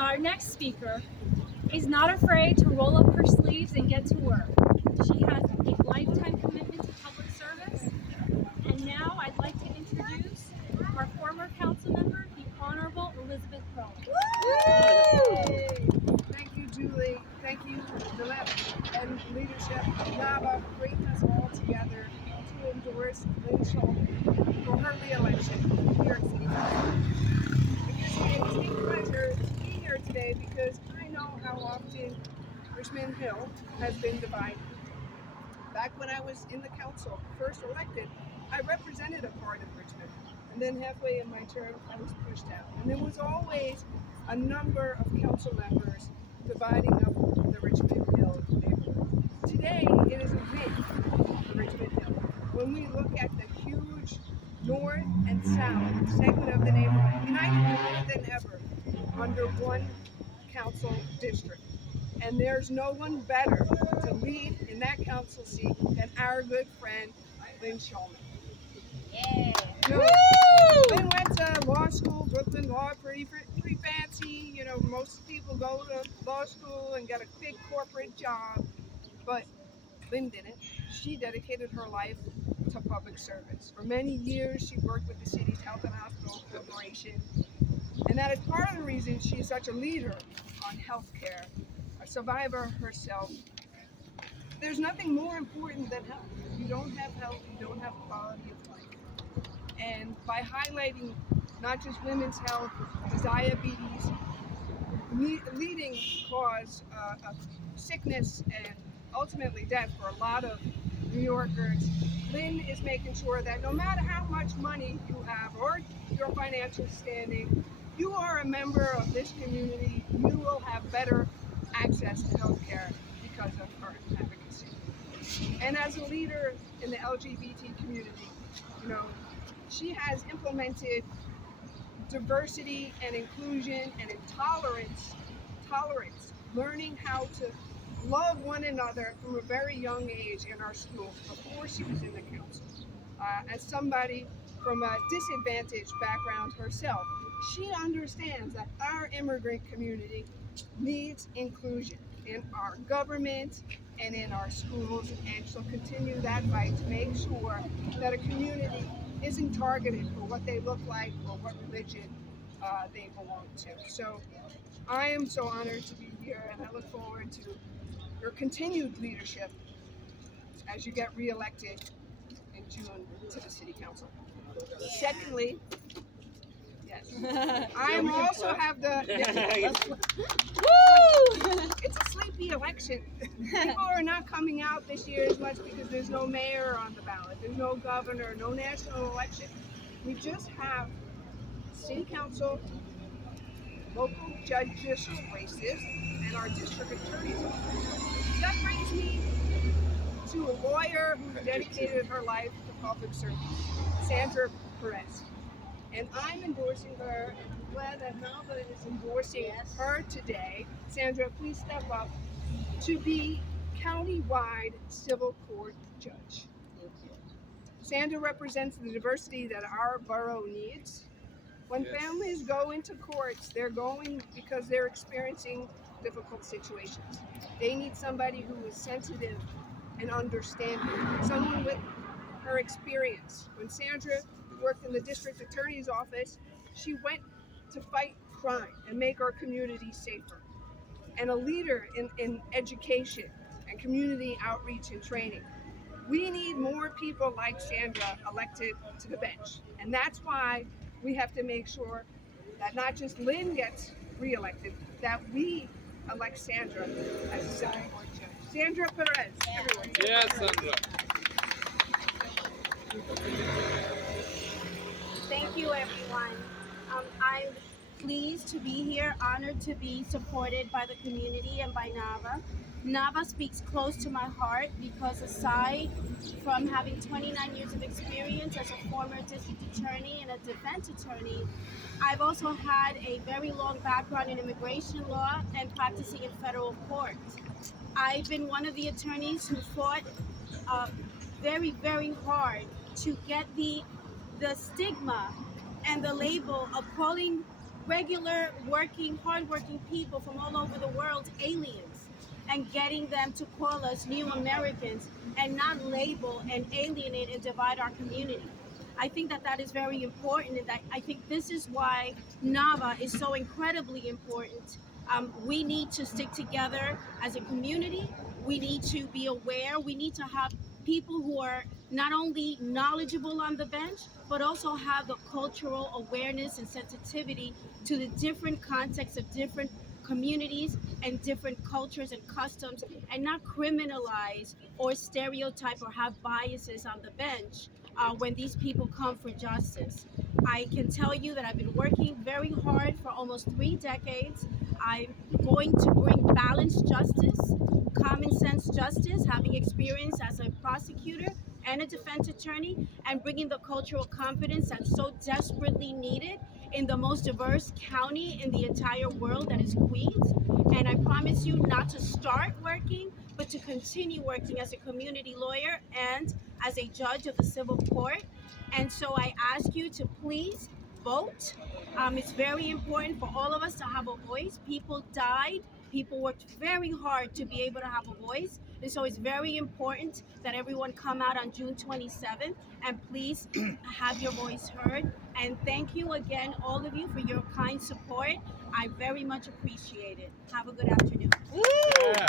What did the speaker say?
Our next speaker is not afraid to roll up her sleeves and get to work. She has a lifetime commitment to public service. And now I'd like to introduce our former council member, the Honorable Elizabeth Crowley. Thank you, Julie. Thank you, the left and leadership of NAVA for bringing us all together to endorse Lynn Schulman for her re-election in New York City Council. It gives me a distinct pleasure to be here today because I know how often Richmond Hill has been divided. Back when I was in the council, first elected, I represented a part of Richmond. And then halfway in my term, I was pushed out. And there was always a number of council members dividing up the Richmond Hill neighborhood. Today, it is a win for Richmond Hill. When we look at the huge north and south segment of the neighborhood, united more than ever under one council district. And there's no one better to lead in that council seat than our good friend, Lynn Schulman. Yeah. Lynn went to law school, Brooklyn Law, pretty fancy. You know, most people go to law school and get a big corporate job, but Lynn didn't. She dedicated her life to public service. For many years, she worked with the city's Health and Hospital Corporation, and that is part of the reason she is such a leader on healthcare, a survivor herself. There's nothing more important than health. If you don't have health, you don't have quality of life. And by highlighting not just women's health, diabetes, leading cause of sickness and ultimately death for a lot of New Yorkers, Lynn is making sure that no matter how much money you have or your financial standing, you are a member of this community, you will have better access to health care because of her advocacy. And as a leader in the LGBT community, you know, she has implemented diversity and inclusion and tolerance, learning how to love one another from a very young age in our schools before she was in the council. As somebody from a disadvantaged background herself, she understands that our immigrant community needs inclusion in our government and in our schools, and she'll continue that fight to make sure that a community isn't targeted for what they look like or what religion they belong to. So I am so honored to be here, and I look forward to your continued leadership as you get reelected in June to the City Council. Yeah. Secondly, yes, I am also have the. It's a sleepy election. People are not coming out this year as much because there's no mayor on the ballot, there's no governor, no national election. We just have City Council, local judicial races, and our district attorney's office. That brings me to a lawyer who dedicated her life to public service, Sandra Perez. And I'm endorsing her, and I'm glad that Nava is endorsing her today. Sandra, please step up to be countywide civil court judge. Sandra represents the diversity that our borough needs. When families go into courts, they're going because they're experiencing difficult situations. They need somebody who is sensitive and understanding, someone with her experience. When Sandra worked in the district attorney's office, she went to fight crime and make our community safer. And a leader in education and community outreach and training. We need more people like Sandra elected to the bench. And that's why we have to make sure that not just Lynn gets reelected, that we elect Sandra as a civil court judge. Sandra Perez, everyone. Yes, Sandra. Thank you, everyone. I'm pleased to be here, honored to be supported by the community and by NAVA. NAVA speaks close to my heart because aside from having 29 years of experience as a former district attorney and a defense attorney, I've also had a very long background in immigration law and practicing in federal court. I've been one of the attorneys who fought very, very hard to get the stigma and the label of calling regular working, hardworking people from all over the world aliens, and getting them to call us new Americans and not label and alienate and divide our community. I think that that is very important, and that I think this is why NAVA is so incredibly important. We need to stick together as a community. We need to be aware. We need to have people who are not only knowledgeable on the bench, but also have the cultural awareness and sensitivity to the different contexts of different communities and different cultures and customs, and not criminalize or stereotype or have biases on the bench when these people come for justice. I can tell you that I've been working very hard for almost 3 decades. I'm going to bring balanced justice, common sense justice, having experience as a prosecutor and a defense attorney, and bringing the cultural competence that's so desperately needed in the most diverse county in the entire world, that is Queens. And I promise you not to start working, but to continue working as a community lawyer and as a judge of the civil court. And so I ask you to please vote. It's very important for all of us to have a voice. People died. People worked very hard to be able to have a voice. And so it's very important that everyone come out on June 27th and please have your voice heard. And thank you again, all of you, for your kind support. I very much appreciate it. Have a good afternoon. Yeah.